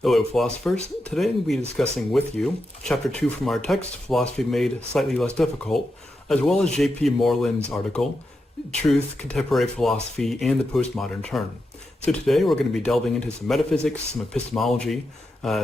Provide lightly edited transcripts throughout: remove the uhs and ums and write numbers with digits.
Hello philosophers, today we'll be discussing with you Chapter 2 from our text, Philosophy Made Slightly Less Difficult, as well as J.P. Moreland's article, Truth, Contemporary Philosophy, and the Postmodern Turn. So today we're going to be delving into some metaphysics, some epistemology,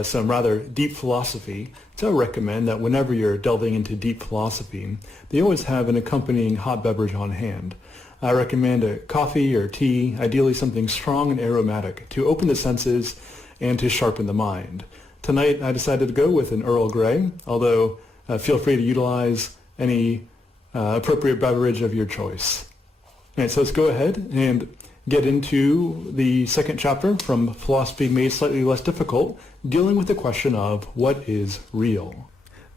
some rather deep philosophy. So I recommend that whenever you're delving into deep philosophy, they always have an accompanying hot beverage on hand. I recommend a coffee or tea, ideally something strong and aromatic, to open the senses and to sharpen the mind. Tonight I decided to go with an Earl Grey, although feel free to utilize any appropriate beverage of your choice. Alright, so let's go ahead and get into the second chapter from Philosophy Made Slightly Less Difficult, dealing with the question of what is real.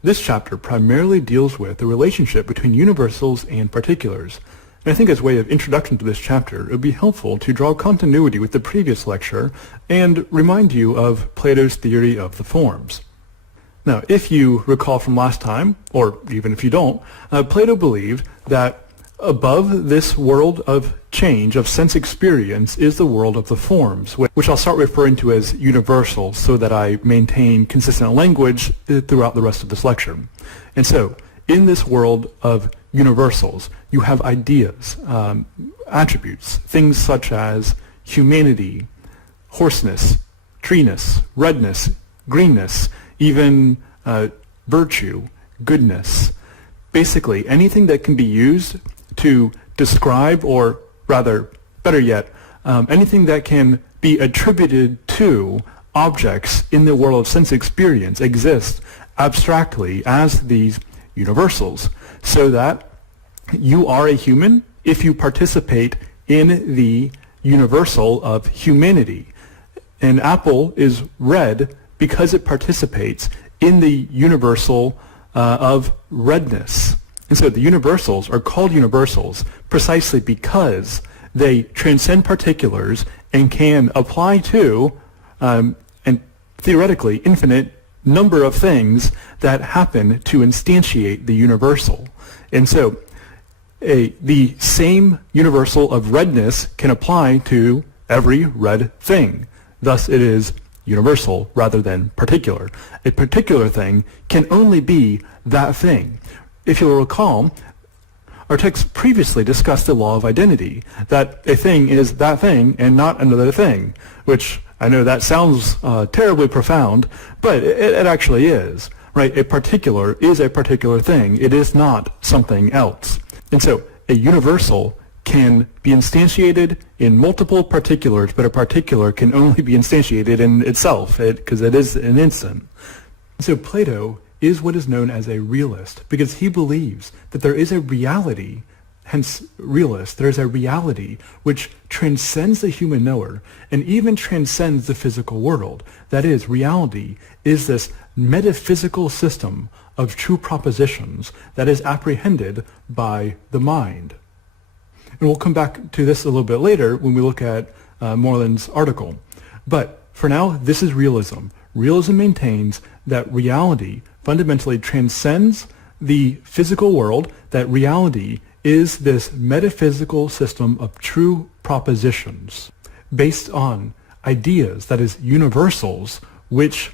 This chapter primarily deals with the relationship between universals and particulars. And I think as a way of introduction to this chapter, it would be helpful to draw continuity with the previous lecture and remind you of Plato's theory of the forms. Now, if you recall from last time, or even if you don't, Plato believed that above this world of change, of sense experience, is the world of the forms, which I'll start referring to as universals so that I maintain consistent language throughout the rest of this lecture. And so, in this world of universals, you have ideas, attributes, things such as humanity, hoarseness, treeness, redness, greenness, even virtue, goodness. Basically, anything that can be used to describe, or rather, better yet, anything that can be attributed to objects in the world of sense experience exists abstractly as these universals, so that you are a human if you participate in the universal of humanity. An apple is red because it participates in the universal of redness. And so the universals are called universals precisely because they transcend particulars and can apply to, and theoretically, infinite number of things that happen to instantiate the universal. And so the same universal of redness can apply to every red thing. Thus it is universal rather than particular. A particular thing can only be that thing. If you'll recall, our text previously discussed the law of identity, that a thing is that thing and not another thing, which I know that sounds terribly profound, but it actually is, right? A particular is a particular thing. It is not something else. And so a universal can be instantiated in multiple particulars, but a particular can only be instantiated in itself, because it is an instant. So Plato is what is known as a realist, because he believes that there is a reality, hence realist, there is a reality which transcends the human knower and even transcends the physical world. That is, reality is this metaphysical system of true propositions that is apprehended by the mind. And we'll come back to this a little bit later when we look at Moreland's article. But for now, this is realism. Realism maintains that reality fundamentally transcends the physical world, that reality is this metaphysical system of true propositions based on ideas, that is, universals, which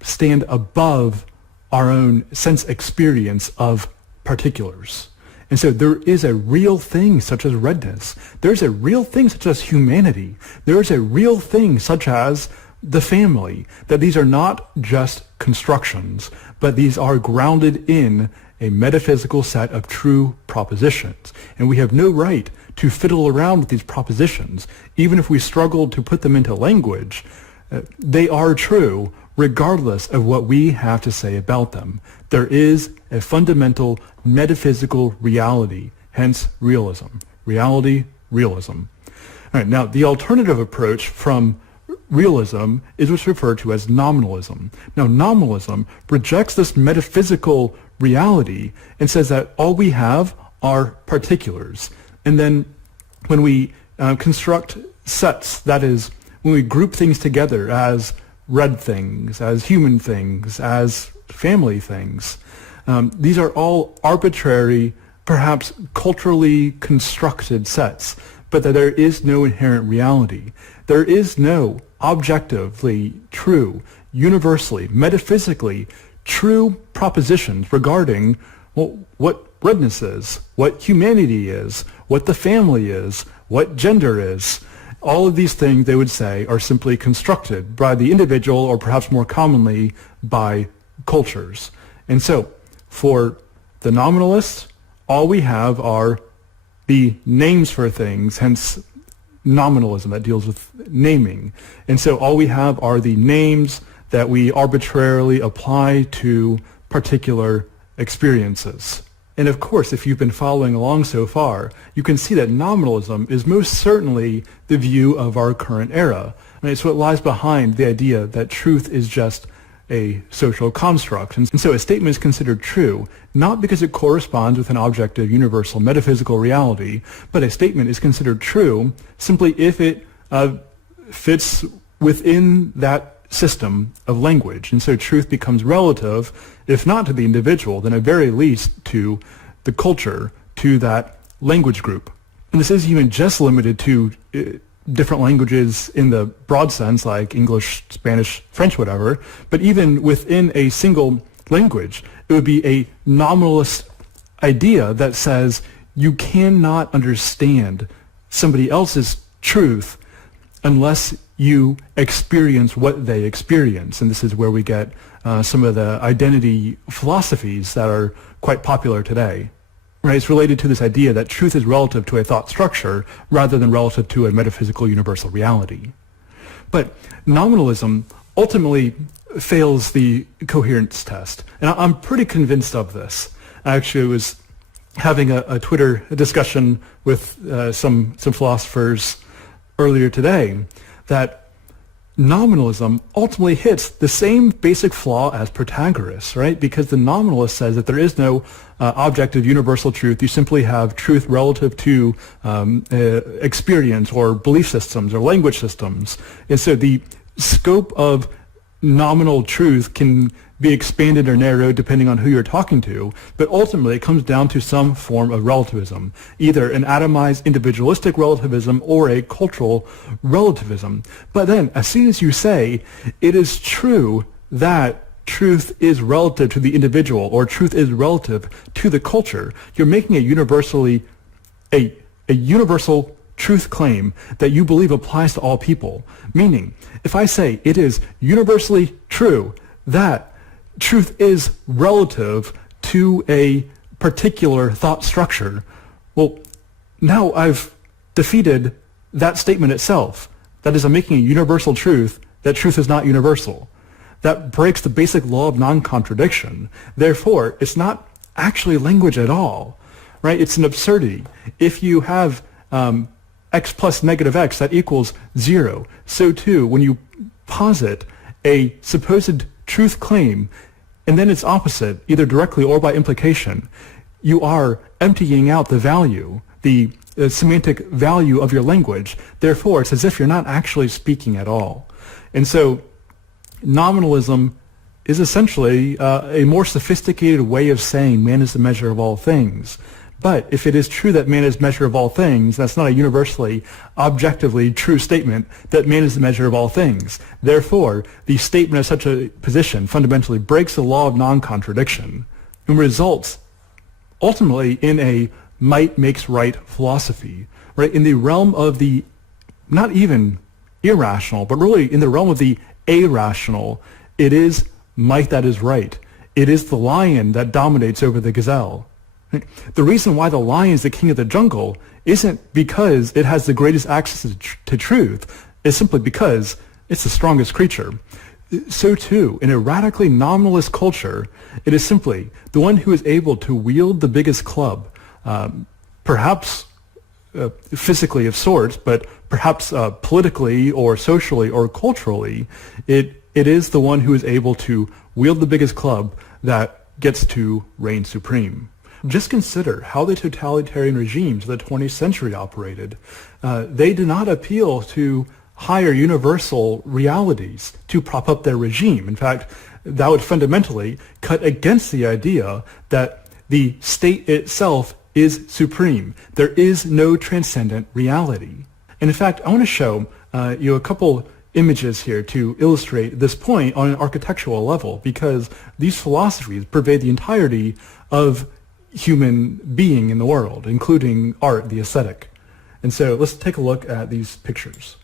stand above our own sense experience of particulars. And so there is a real thing such as redness. There's a real thing such as humanity. There is a real thing such as the family, that these are not just constructions, but these are grounded in a metaphysical set of true propositions. And we have no right to fiddle around with these propositions, even if we struggle to put them into language. They are true regardless of what we have to say about them. There is a fundamental metaphysical reality, hence realism. Reality, realism. All right, now the alternative approach from realism is what's referred to as nominalism. Now, nominalism rejects this metaphysical reality and says that all we have are particulars. And then when we construct sets, that is, when we group things together as red things, as human things, as family things, these are all arbitrary, perhaps culturally constructed sets. but that there is no inherent reality. There is no objectively true, universally, metaphysically true propositions regarding what redness is, what humanity is, what the family is, what gender is. All of these things, they would say, are simply constructed by the individual, or perhaps more commonly by cultures. And so, for the nominalists, all we have are the names for things, hence nominalism that deals with naming. And so all we have are the names that we arbitrarily apply to particular experiences. And of course, if you've been following along so far, you can see that nominalism is most certainly the view of our current era. And it's what lies behind the idea that truth is just a social construct. And so a statement is considered true, not because it corresponds with an objective, universal, metaphysical reality, but a statement is considered true simply if it fits within that system of language. And so truth becomes relative, if not to the individual, then at very least to the culture, to that language group. And this isn't even just limited to different languages in the broad sense, like English, Spanish, French, whatever, but even within a single language, it would be a nominalist idea that says you cannot understand somebody else's truth unless you experience what they experience. And this is where we get some of the identity philosophies that are quite popular today. Right? It's related to this idea that truth is relative to a thought structure rather than relative to a metaphysical universal reality. But nominalism ultimately fails the coherence test. And I'm pretty convinced of this. I actually was having a Twitter discussion with some philosophers earlier today that nominalism ultimately hits the same basic flaw as Protagoras, right? Because the nominalist says that there is no objective universal truth. You simply have truth relative to experience or belief systems or language systems. And so the scope of nominal truth can be expanded or narrowed depending on who you're talking to, but ultimately it comes down to some form of relativism, either an atomized individualistic relativism or a cultural relativism. But then, as soon as you say it is true that truth is relative to the individual or truth is relative to the culture, you're making a universal truth claim that you believe applies to all people. Meaning, if I say it is universally true that truth is relative to a particular thought structure, well, now I've defeated that statement itself. That is, I'm making a universal truth that truth is not universal. That breaks the basic law of non-contradiction. Therefore, it's not actually language at all, right? It's an absurdity. If you have x plus negative x, that equals 0. So too, when you posit a supposed truth claim, and then its opposite, either directly or by implication, you are emptying out the value, the semantic value of your language. Therefore, it's as if you're not actually speaking at all. And so nominalism is essentially a more sophisticated way of saying man is the measure of all things. But if it is true that man is the measure of all things, that's not a universally, objectively true statement that man is the measure of all things. Therefore, the statement of such a position fundamentally breaks the law of non-contradiction and results ultimately in a might makes right philosophy, right? In the realm of the not even irrational, but really in the realm of the irrational, it is might that is right. It is the lion that dominates over the gazelle. The reason why the lion is the king of the jungle isn't because it has the greatest access to truth. It's simply because it's the strongest creature. So too, in a radically nominalist culture, it is simply the one who is able to wield the biggest club, perhaps physically of sorts, but perhaps politically or socially or culturally. It is the one who is able to wield the biggest club that gets to reign supreme. Just consider how the totalitarian regimes of the 20th century operated. They did not appeal to higher universal realities to prop up their regime. In fact, that would fundamentally cut against the idea that the state itself is supreme. There is no transcendent reality. And in fact, I want to show you a couple images here to illustrate this point on an architectural level, because these philosophies pervade the entirety of human being in the world, including art, the aesthetic. And so let's take a look at these pictures.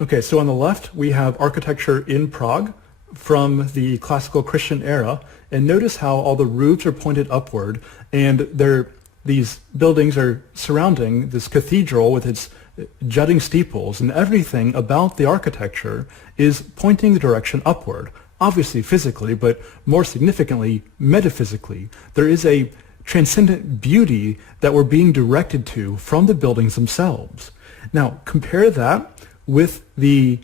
Okay, so on the left we have architecture in Prague from the classical Christian era, and notice how all the roofs are pointed upward, and these buildings are surrounding this cathedral with its jutting steeples, and everything about the architecture is pointing the direction upward, obviously physically, but more significantly metaphysically. There is a transcendent beauty that we're being directed to from the buildings themselves. Now compare that with the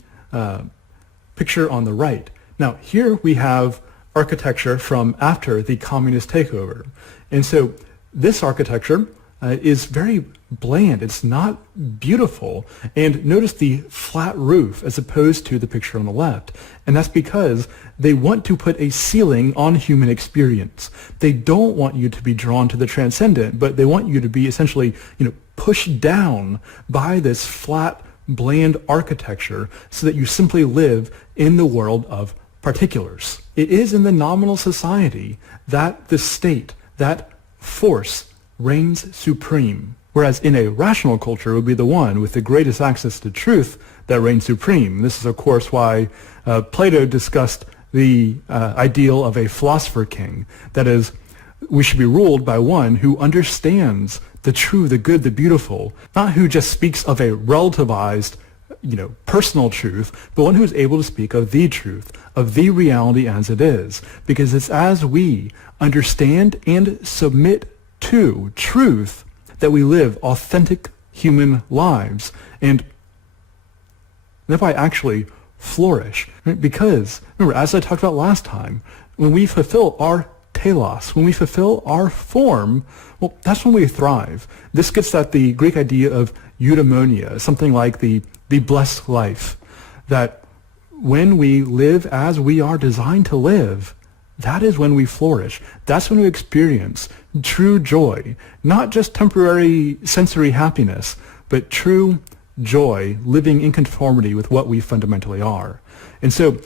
picture on the right. Now here we have architecture from after the communist takeover, and so this architecture is very bland. It's not beautiful. And notice the flat roof as opposed to the picture on the left. And that's because they want to put a ceiling on human experience. They don't want you to be drawn to the transcendent, but they want you to be essentially, pushed down by this flat, bland architecture so that you simply live in the world of particulars. It is in the nominal society that the state, that force, reigns supreme, whereas in a rational culture it would be the one with the greatest access to truth that reigns supreme. This is, of course, why Plato discussed the ideal of a philosopher king. That is, we should be ruled by one who understands the true, the good, the beautiful, not who just speaks of a relativized, personal truth, but one who is able to speak of the truth, of the reality as it is, because it's as we understand and submit to truth that we live authentic human lives, and thereby actually flourish. Right? Because, remember, as I talked about last time, when we fulfill our telos, when we fulfill our form, well, that's when we thrive. This gets at the Greek idea of eudaimonia, something like the blessed life, that when we live as we are designed to live, that is when we flourish. That's when we experience true joy, not just temporary sensory happiness, but true joy, living in conformity with what we fundamentally are. And so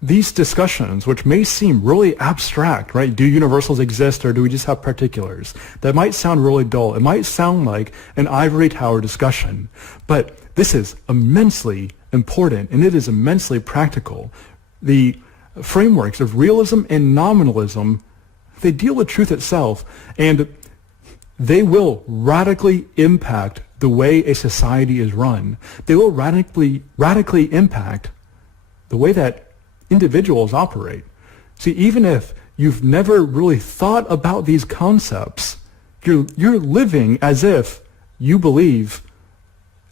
these discussions, which may seem really abstract, right? Do universals exist, or do we just have particulars? That might sound really dull. It might sound like an ivory tower discussion, but this is immensely important, and it is immensely practical. The frameworks of realism and nominalism, they deal with truth itself, and they will radically impact the way a society is run. They will radically impact the way that individuals operate. See, even if you've never really thought about these concepts, you're living as if you believe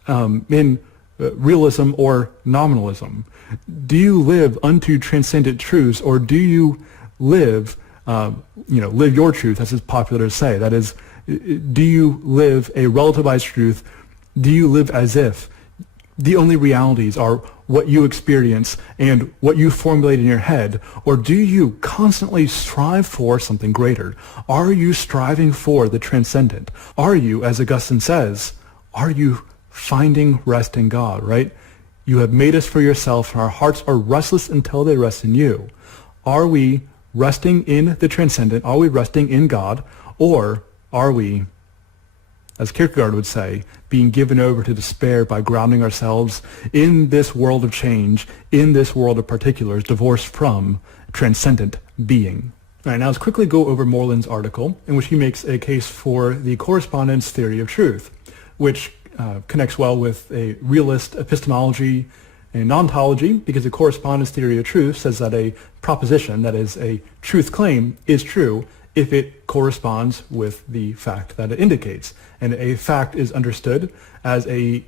in realism or nominalism. Do you live unto transcendent truths, or do you live, live your truth, as is popular to say? That is, do you live a relativized truth? Do you live as if the only realities are what you experience and what you formulate in your head? Or do you constantly strive for something greater? Are you striving for the transcendent? Are you, as Augustine says, are you finding rest in God, right? You have made us for yourself, and our hearts are restless until they rest in you. Are we resting in the transcendent? Are we resting in God? Or are we, as Kierkegaard would say, being given over to despair by grounding ourselves in this world of change, in this world of particulars, divorced from transcendent being? All right, now let's quickly go over Moreland's article, in which he makes a case for the correspondence theory of truth, which connects well with a realist epistemology and ontology, because the correspondence theory of truth says that a proposition, that is, a truth claim, is true if it corresponds with the fact that it indicates. And a fact is understood as an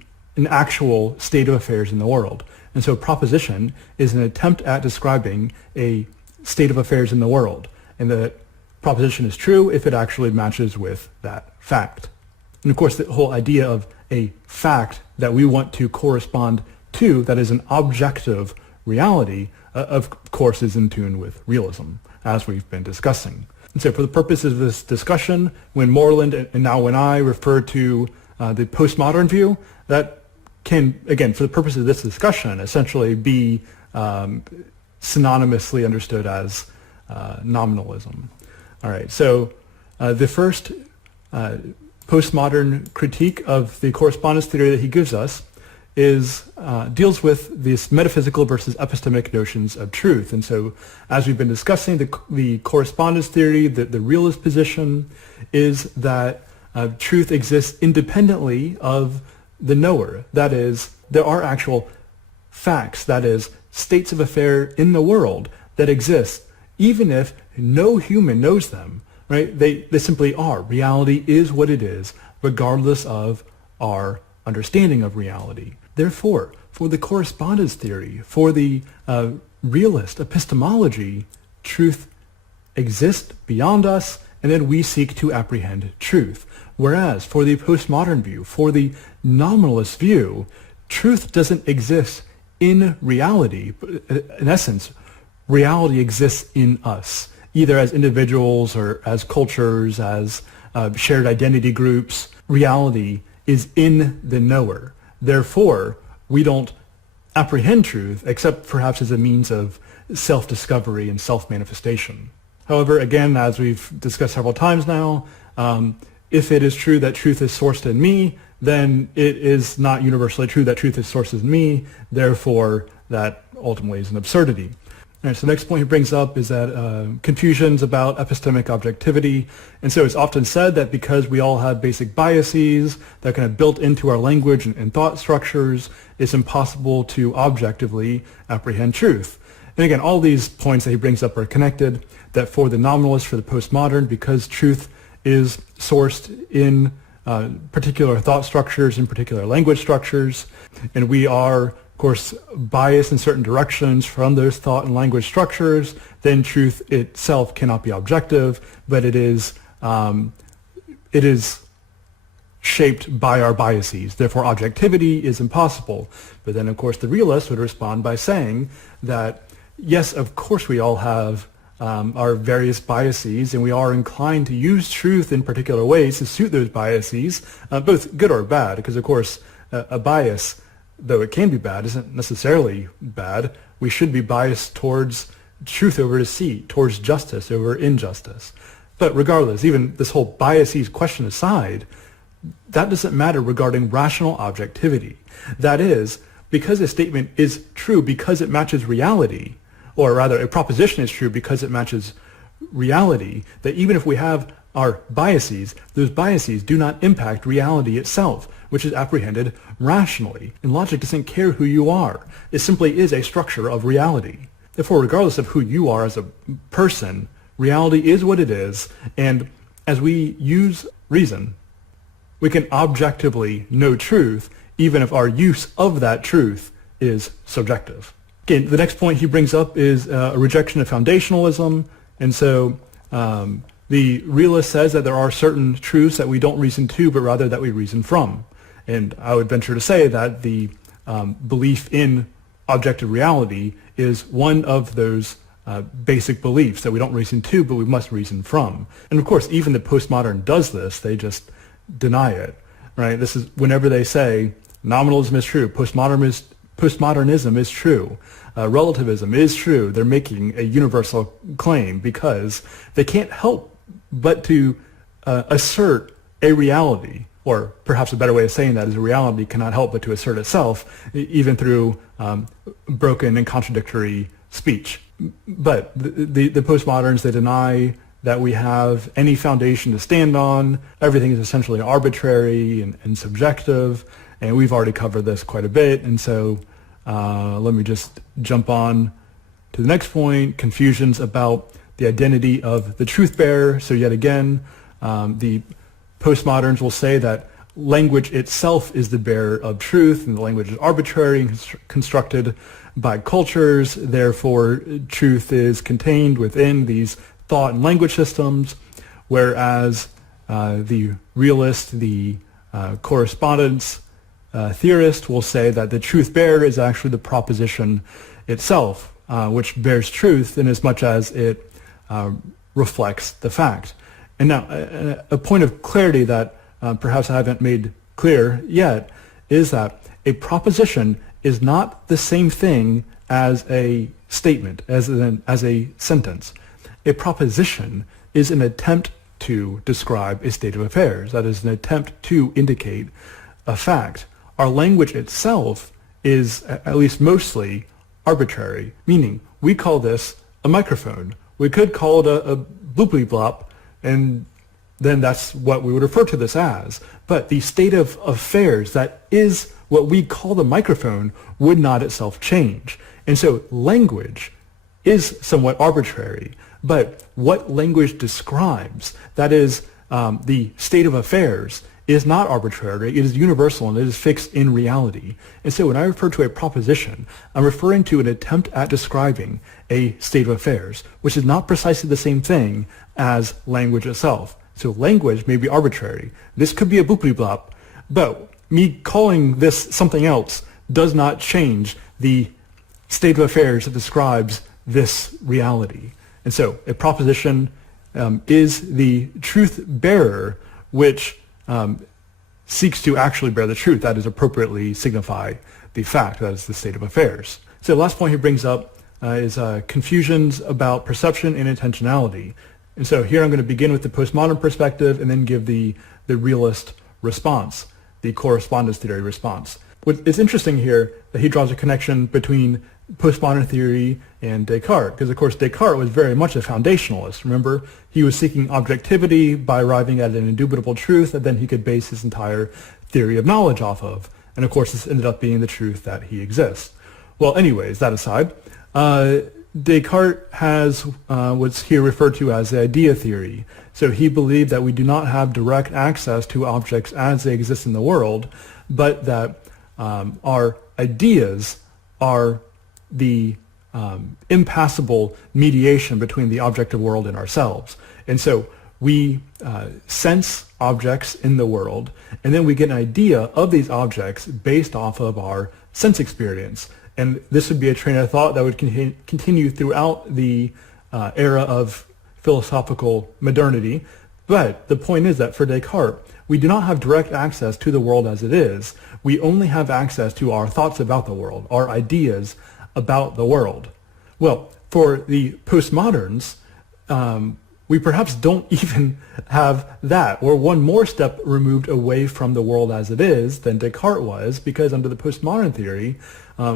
actual state of affairs in the world. And so proposition is an attempt at describing a state of affairs in the world. And the proposition is true if it actually matches with that fact. And of course, the whole idea of a fact that we want to correspond to, that is an objective reality, of course, is in tune with realism, as we've been discussing. And so for the purposes of this discussion, when Moreland and now when I refer to the postmodern view, that can, again, for the purpose of this discussion, essentially be synonymously understood as nominalism. All right, so the first postmodern critique of the correspondence theory that he gives us is deals with these metaphysical versus epistemic notions of truth. And so as we've been discussing, the correspondence theory, the realist position is that truth exists independently of the knower. That is, there are actual facts, that is, states of affair in the world that exist, even if no human knows them, right? They simply are. Reality is what it is, regardless of our understanding of reality. Therefore, for the correspondence theory, for the realist epistemology, truth exists beyond us, and then we seek to apprehend truth. Whereas for the postmodern view, for the nominalist view, truth doesn't exist in reality. In essence, reality exists in us, either as individuals or as cultures, as shared identity groups. Reality is in the knower. Therefore, we don't apprehend truth except perhaps as a means of self-discovery and self-manifestation. However, again, as we've discussed several times now, if it is true that truth is sourced in me, then it is not universally true that truth is sourced in me. Therefore, that ultimately is an absurdity. All right, so the next point he brings up is that confusions about epistemic objectivity. And so it's often said that because we all have basic biases that are kind of built into our language and thought structures, it's impossible to objectively apprehend truth. And again, all these points that he brings up are connected, that for the nominalist, for the postmodern, because truth is sourced in particular thought structures, in particular language structures, and we are, of course, biased in certain directions from those thought and language structures, then truth itself cannot be objective, but it is shaped by our biases. Therefore, objectivity is impossible. But then, of course, the realist would respond by saying that, yes, of course, we all have our various biases, and we are inclined to use truth in particular ways to suit those biases, both good or bad, because, of course, a bias, though it can be bad, isn't necessarily bad. We should be biased towards truth over deceit, towards justice over injustice. But regardless, even this whole biases question aside, that doesn't matter regarding rational objectivity. That is, because a statement is true because it matches reality, or rather a proposition is true because it matches reality, that even if we have our biases, those biases do not impact reality itself, which is apprehended rationally. And logic doesn't care who you are. It simply is a structure of reality. Therefore, regardless of who you are as a person, reality is what it is, and as we use reason, we can objectively know truth, even if our use of that truth is subjective. Okay, the next point he brings up is a rejection of foundationalism, and so the realist says that there are certain truths that we don't reason to, but rather that we reason from. And I would venture to say that the belief in objective reality is one of those basic beliefs that we don't reason to, but we must reason from. And of course, even the postmodern does this. They just deny it, right? This is whenever they say nominalism is true, postmodernism is true, relativism is true, they're making a universal claim because they can't help but to assert a reality, or perhaps a better way of saying that is a reality cannot help but to assert itself, even through broken and contradictory speech. But the postmoderns, they deny that we have any foundation to stand on. Everything is essentially arbitrary and subjective, and we've already covered this quite a bit, and so let me just jump on to the next point, confusions about the identity of the truth bearer. So yet again, the postmoderns will say that language itself is the bearer of truth, and the language is arbitrary and constructed by cultures. Therefore, truth is contained within these thought and language systems, whereas the realist, the correspondence theorist will say that the truth bearer is actually the proposition itself, which bears truth in as much as it reflects the fact. And now, a point of clarity that perhaps I haven't made clear yet is that a proposition is not the same thing as a statement, as a sentence. A proposition is an attempt to describe a state of affairs. That is an attempt to indicate a fact. Our language itself is, at least mostly, arbitrary, meaning we call this a microphone. We could call it a bloopy blop, and then that's what we would refer to this as. But the state of affairs that is what we call the microphone would not itself change. And so language is somewhat arbitrary, but what language describes, that is the state of affairs, is not arbitrary. It is universal and it is fixed in reality. And so when I refer to a proposition, I'm referring to an attempt at describing a state of affairs, which is not precisely the same thing as language itself. So language may be arbitrary. This could be a boopity blop, but me calling this something else does not change the state of affairs that describes this reality. And so a proposition is the truth bearer which seeks to actually bear the truth, that is, appropriately signify the fact, that is the state of affairs. So the last point he brings up is confusions about perception and intentionality. And so here I'm going to begin with the postmodern perspective and then give the realist response, the correspondence theory response. It's interesting here that he draws a connection between postmodern theory and Descartes, because of course Descartes was very much a foundationalist. Remember, he was seeking objectivity by arriving at an indubitable truth that then he could base his entire theory of knowledge off of. And of course this ended up being the truth that he exists. Well, anyways, that aside, Descartes has what's here referred to as the idea theory. So he believed that we do not have direct access to objects as they exist in the world, but that our ideas are the impassable mediation between the objective world and ourselves. And so we sense objects in the world, and then we get an idea of these objects based off of our sense experience. And this would be a train of thought that would continue throughout the era of philosophical modernity. But the point is that for Descartes, we do not have direct access to the world as it is. We only have access to our thoughts about the world, our ideas about the world. Well, for the postmoderns, we perhaps don't even have that. We're one more step removed away from the world as it is than Descartes was, because under the postmodern theory,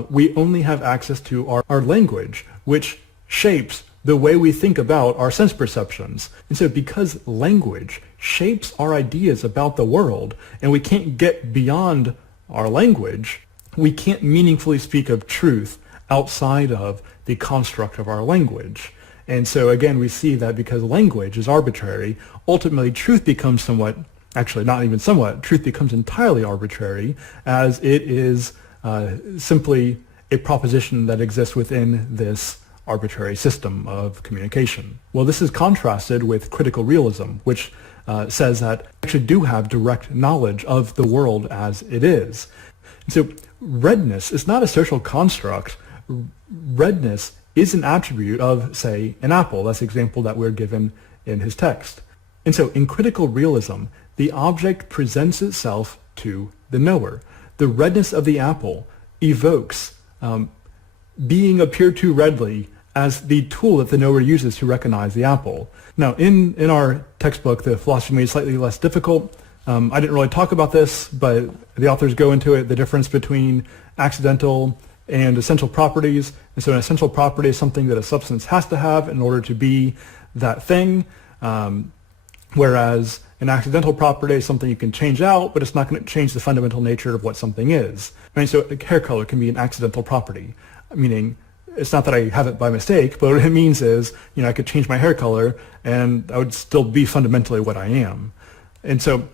we only have access to our language, which shapes the way we think about our sense perceptions. And so because language shapes our ideas about the world, and we can't get beyond our language, we can't meaningfully speak of truth outside of the construct of our language. And so again, we see that because language is arbitrary, ultimately truth becomes somewhat, actually not even somewhat, truth becomes entirely arbitrary, as it is simply a proposition that exists within this arbitrary system of communication. Well, this is contrasted with critical realism, which says that we actually do have direct knowledge of the world as it is. And so redness is not a social construct. Redness is an attribute of, say, an apple. That's the example that we're given in his text. And so in critical realism, the object presents itself to the knower. The redness of the apple evokes being appeared to redly as the tool that the knower uses to recognize the apple. Now, in our textbook, The Philosophy Made Slightly Less Difficult, I didn't really talk about this, but the authors go into it, the difference between accidental and essential properties. And so an essential property is something that a substance has to have in order to be that thing, whereas an accidental property is something you can change out, but it's not going to change the fundamental nature of what something is. I mean, so hair color can be an accidental property, meaning it's not that I have it by mistake, but what it means is, I could change my hair color and I would still be fundamentally what I am. And so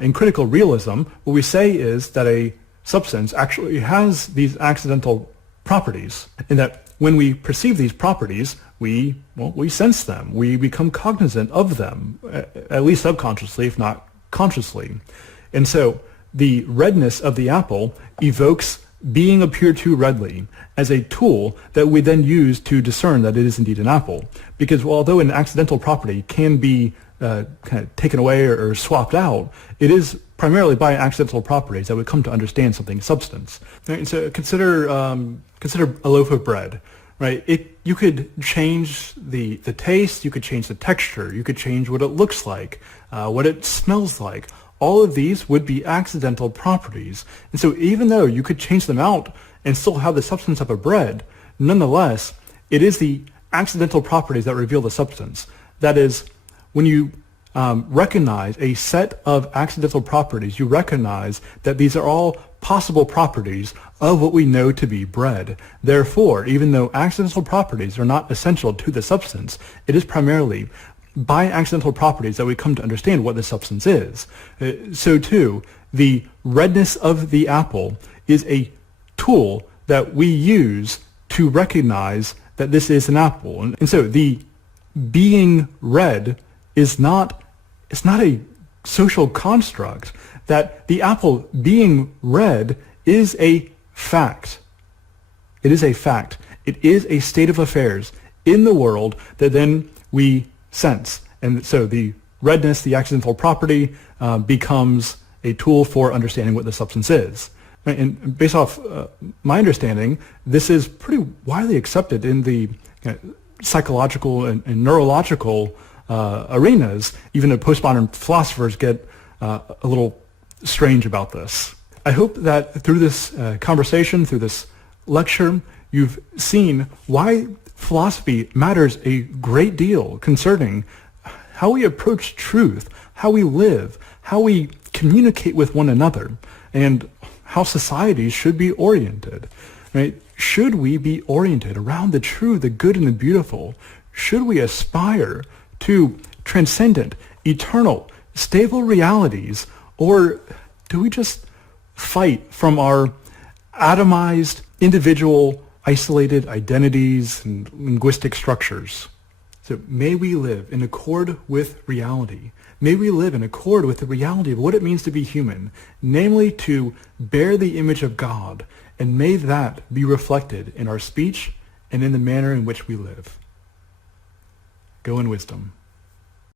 in critical realism, what we say is that a substance actually has these accidental properties, and that when we perceive these properties, we sense them. We become cognizant of them, at least subconsciously, if not consciously. And so the redness of the apple evokes being appeared to readily as a tool that we then use to discern that it is indeed an apple. Because although an accidental property can be kind of taken away or swapped out, it is primarily by accidental properties that we come to understand something's substance. Right? So consider a loaf of bread. Right? You could change the taste, you could change the texture, you could change what it looks like, what it smells like. All of these would be accidental properties. And so even though you could change them out and still have the substance of a bread, nonetheless, it is the accidental properties that reveal the substance. That is, when you recognize a set of accidental properties, you recognize that these are all possible properties of what we know to be bread. Therefore, even though accidental properties are not essential to the substance, it is primarily by accidental properties that we come to understand what the substance is. So too, the redness of the apple is a tool that we use to recognize that this is an apple. And so the being red is not a social construct. That the apple being red is a fact. It is a fact. It is a state of affairs in the world that then we sense. And so the redness, the accidental property, becomes a tool for understanding what the substance is. And based off my understanding, this is pretty widely accepted in the psychological and neurological arenas. Even the postmodern philosophers get a little strange about this. I hope that through this conversation, through this lecture, you've seen why philosophy matters a great deal concerning how we approach truth, how we live, how we communicate with one another, and how societies should be oriented. Right? Should we be oriented around the true, the good, and the beautiful? Should we aspire to transcendent, eternal, stable realities, or do we just fight from our atomized, individual, isolated identities and linguistic structures? So may we live in accord with reality. May we live in accord with the reality of what it means to be human, namely to bear the image of God, and may that be reflected in our speech and in the manner in which we live. Go in wisdom.